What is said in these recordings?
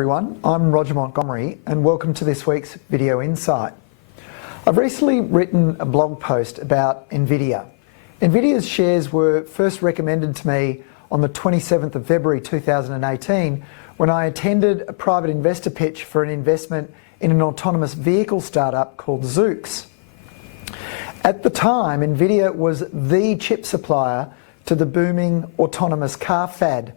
everyone, I'm Roger Montgomery and welcome to this week's Video Insight. I've recently written a blog post about Nvidia. Nvidia's shares were first recommended to me on the 27th of February 2018 when I attended a private investor pitch for an investment in an autonomous vehicle startup called Zoox. At the time, Nvidia was the chip supplier to the booming autonomous car fad.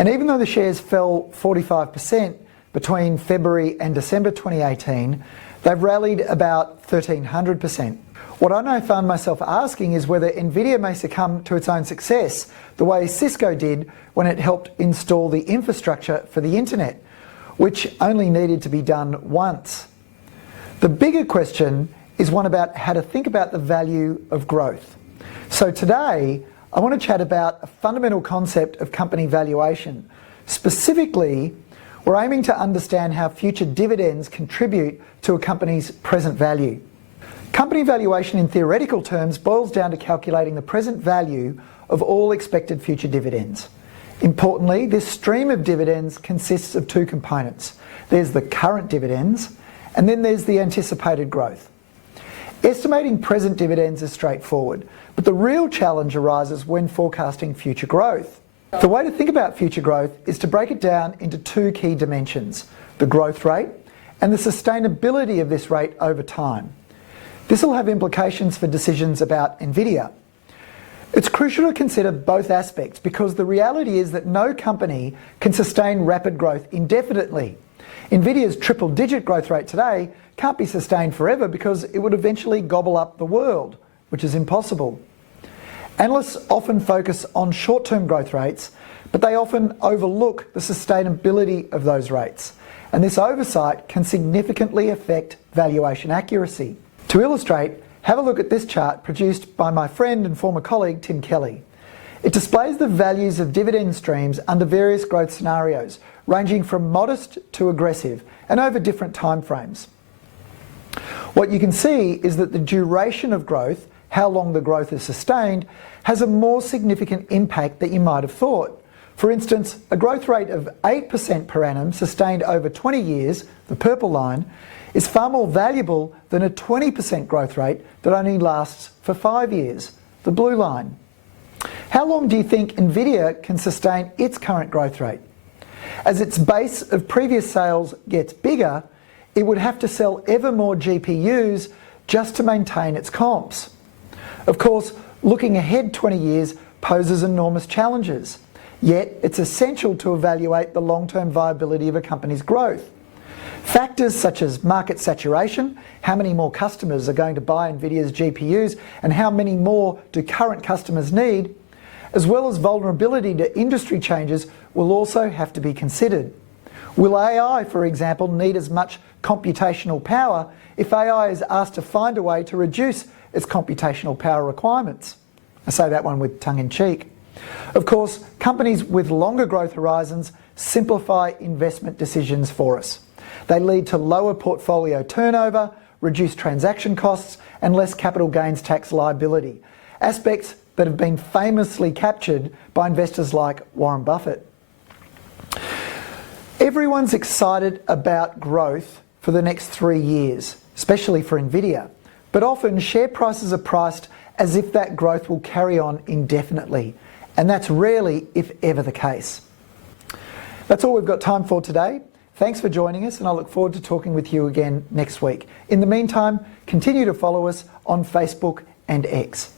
And even though the shares fell 45% between February and December 2018, they've rallied about 1,300%. What I now found myself asking is whether Nvidia may succumb to its own success the way Cisco did when it helped install the infrastructure for the internet, which only needed to be done once. The bigger question is one about how to think about the value of growth. So today, I want to chat about a fundamental concept of company valuation. Specifically, we're aiming to understand how future dividends contribute to a company's present value. Company valuation in theoretical terms boils down to calculating the present value of all expected future dividends. Importantly, this stream of dividends consists of two components. There's the current dividends, and then there's the anticipated growth. Estimating present dividends is straightforward, but the real challenge arises when forecasting future growth. The way to think about future growth is to break it down into two key dimensions: the growth rate and the sustainability of this rate over time. This will have implications for decisions about Nvidia. It's crucial to consider both aspects because the reality is that no company can sustain rapid growth indefinitely. Nvidia's triple-digit growth rate today can't be sustained forever because it would eventually gobble up the world, which is impossible. Analysts often focus on short-term growth rates, but they often overlook the sustainability of those rates, and this oversight can significantly affect valuation accuracy. To illustrate, have a look at this chart produced by my friend and former colleague Tim Kelly. It displays the values of dividend streams under various growth scenarios, ranging from modest to aggressive, and over different timeframes. What you can see is that the duration of growth, how long the growth is sustained, has a more significant impact than you might have thought. For instance, a growth rate of 8% per annum sustained over 20 years, the purple line, is far more valuable than a 20% growth rate that only lasts for 5 years, the blue line. How long do you think Nvidia can sustain its current growth rate? As its base of previous sales gets bigger, it would have to sell ever more GPUs just to maintain its comps. Of course, looking ahead 20 years poses enormous challenges, yet it's essential to evaluate the long-term viability of a company's growth. Factors such as market saturation, how many more customers are going to buy Nvidia's GPUs and how many more do current customers need, as well as vulnerability to industry changes, will also have to be considered. Will AI, for example, need as much computational power if AI is asked to find a way to reduce its computational power requirements? I say that one with tongue in cheek. Of course, companies with longer growth horizons simplify investment decisions for us. They lead to lower portfolio turnover, reduced transaction costs, and less capital gains tax liability, aspects that have been famously captured by investors like Warren Buffett. Everyone's excited about growth for the next 3 years, especially for Nvidia, but often share prices are priced as if that growth will carry on indefinitely, and that's rarely, if ever, the case. That's all we've got time for today. Thanks for joining us, and I look forward to talking with you again next week. In the meantime, continue to follow us on Facebook and X.